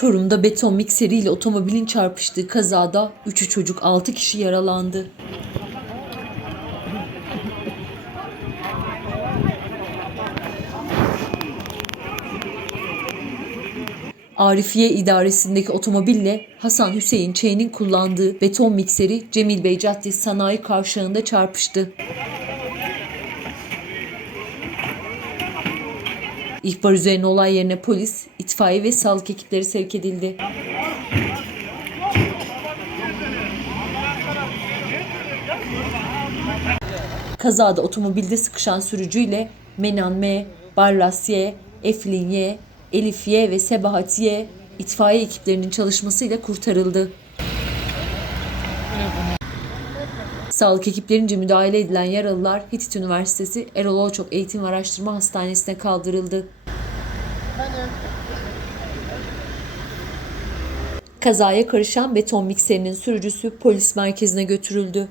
Çorum'da beton mikseriyle otomobilin çarpıştığı kazada 3'ü çocuk 6 kişi yaralandı. Arifiye idaresindeki otomobille Hasan Hüseyin Ç'nin kullandığı beton mikseri Cemil Bey Caddesi Sanayi Kavşağı'nda çarpıştı. İhbar üzerine olay yerine polis, itfaiye ve sağlık ekipleri sevk edildi. Kazada otomobilde sıkışan sürücüyle Menan M, Barlas Y, Eflin Y, Elif Y ve Sebahat Y itfaiye ekiplerinin çalışmasıyla kurtarıldı. Sağlık ekiplerince müdahale edilen yaralılar Hitit Üniversitesi Erol Olçok Eğitim ve Araştırma Hastanesi'ne kaldırıldı. Kazaya karışan beton mikserinin sürücüsü polis merkezine götürüldü.